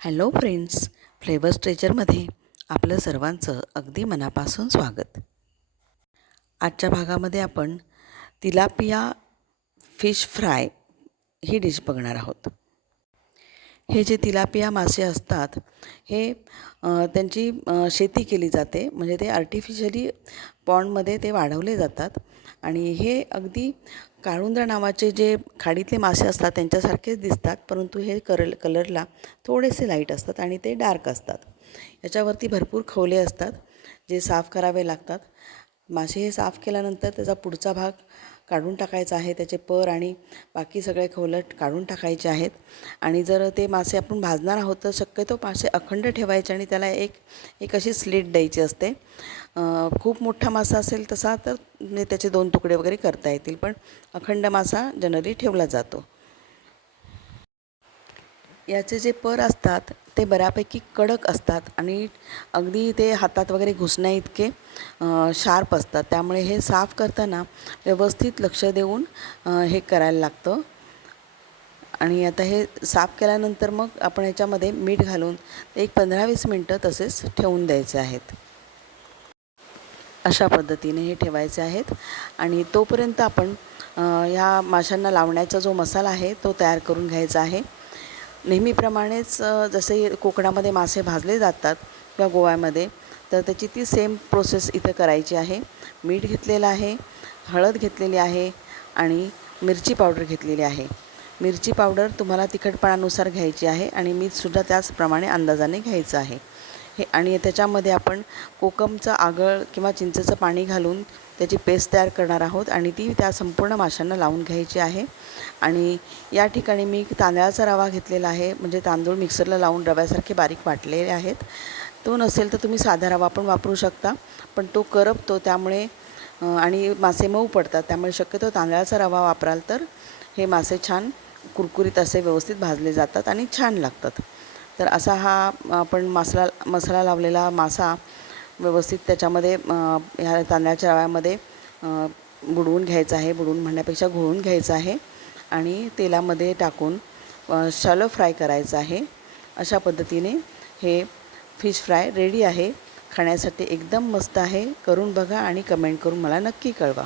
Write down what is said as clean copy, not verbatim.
Hello friends, flavours ट्रेजरमध्ये आपलं सर्वांचं अगदी मनापासून स्वागत. आजच्या भागामध्ये आपण तिलापिया फिश फ्राय ही डिश बघणार आहोत. हे जे तिलापिया मासे असतात हे त्यांची शेती केली जाते, म्हणजे ते आर्टिफिशियली पॉन्डमध्ये ते वाढवले जातात आणि हे अगदी काळुंदरा नावाचे जे खाडीतले मासे असतात त्यांच्यासारखेच दिसतात, परंतु हे कलरला थोडेसे लाईट असतात आणि ते डार्क असतात. याच्यावरती भरपूर खवले असतात जे साफ करावे लागतात. मासे हे साफ केल्यानंतर त्याचा पुढचा भाग काढून टाकायचा आहे, त्याचे पर आणि बाकी सगळे खवलट काढून टाकायचे आहेत. आणि जर ते मासे आपण भाजणार आहोत तर शक्यतो मासे अखंड ठेवायचे आणि त्याला एक अशी स्लिट द्यायची असते. खूप मोठा मासा असेल तसा तर त्याचे 2 तुकडे वगैरे करता येतील, पण अखंड मासा जनरली ठेवला जातो. याचे जे पर असतात ते बऱ्यापैकी कडक असतात आणि अगदी ते हातात वगैरे घुसण्याइतके शार्प असतात. त्यामुळे हे साफ करताना व्यवस्थित लक्ष देऊन हे करायला लागतं. आणि आता हे साफ केल्यानंतर मग आपण याच्यामध्ये मीठ घालून एक 15-20 मिनटं तसेच ठेवून द्यायचे आहेत. अशा पद्धतीने हे ठेवायचे आहेत आणि तोपर्यंत आपण ह्या माशांना लावण्याचा जो मसाला आहे तो तयार करून घ्यायचा आहे. नेहमीप्रमाणेच जसे कोकणामध्ये मासे भाजले जातात किंवा गोव्यामध्ये, तर त्याची ती सेम प्रोसेस इथं करायची आहे. मीठ घेतलेलं आहे, हळद घेतलेली आहे आणि मिरची पावडर घेतलेली आहे. मिरची पावडर तुम्हाला तिखटपणानुसार घ्यायची आहे आणि मीठसुद्धा त्याचप्रमाणे अंदाजाने घ्यायचं आहे. हे आणि त्याच्यामध्ये आपण कोकमचं आगळ किंवा चिंचेचं पाणी घालून त्याची पेस्ट तयार करणार आहोत आणि ती त्या संपूर्ण माशांना लावून घ्यायची आहे. आणि या ठिकाणी मी तांदळाचा रवा घेतलेला आहे, म्हणजे तांदूळ मिक्सरला लावून रव्यासारखे बारीक वाटलेले आहेत. तो नसेल तर तुम्ही साधा रवा पण वापरू शकता, पण तो करपतो त्यामुळे आणि मासे मऊ पडतात, त्यामुळे शक्यतो तांदळाचा रवा वापराल तर हे मासे छान कुरकुरीत असे व्यवस्थित भाजले जातात आणि छान लागतात. तर असा हा आपण मसाला लावलेला मासा व्यवस्थित त्याच्यामध्ये ह्या तांदळाच्या रव्यामध्ये बुडवून घ्यायचा आहे. बुडवून म्हणण्यापेक्षा घोळून घ्यायचा आहे आणि तेलामध्ये टाकून शॅलो फ्राय करायचं आहे. अशा पद्धतीने हे फिश फ्राय रेडी आहे. खाण्यासाठी एकदम मस्त आहे. करून बघा आणि कमेंट करून मला नक्की कळवा.